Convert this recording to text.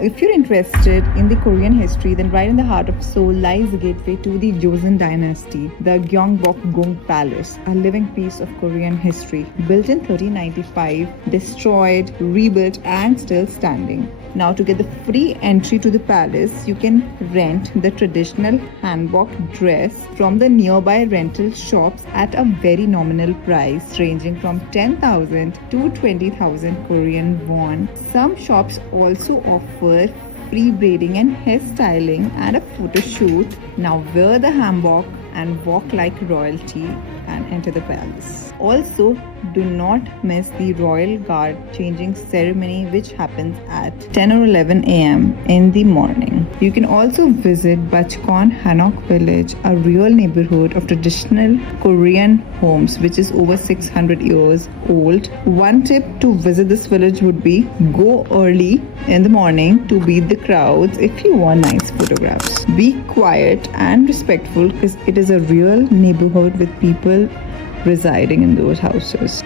If you're interested in the Korean history, then right in the heart of Seoul lies the gateway to the Chosŏn Dynasty, the Gyeongbokgung Palace, a living piece of Korean history. Built in 1395, destroyed, rebuilt, and still standing. Now, to get the free entry to the palace, you can rent the traditional Hanbok dress from the nearby rental shops at a very nominal price, ranging from 10,000 to 20,000 Korean won. Some shops also offer free braiding and hairstyling and a photo shoot. Now, wear the hanbok and walk like royalty and enter the palace. Also, do not miss the royal guard changing ceremony, which happens at 10 or 11 a.m. in the morning. You can also visit Bukchon Hanok Village, a real neighborhood of traditional Korean homes which is over 600 years old. One tip to visit this village would be go early in the morning to beat the crowds if you want nice photographs. Be quiet and respectful because it is a real neighborhood with people residing in those houses.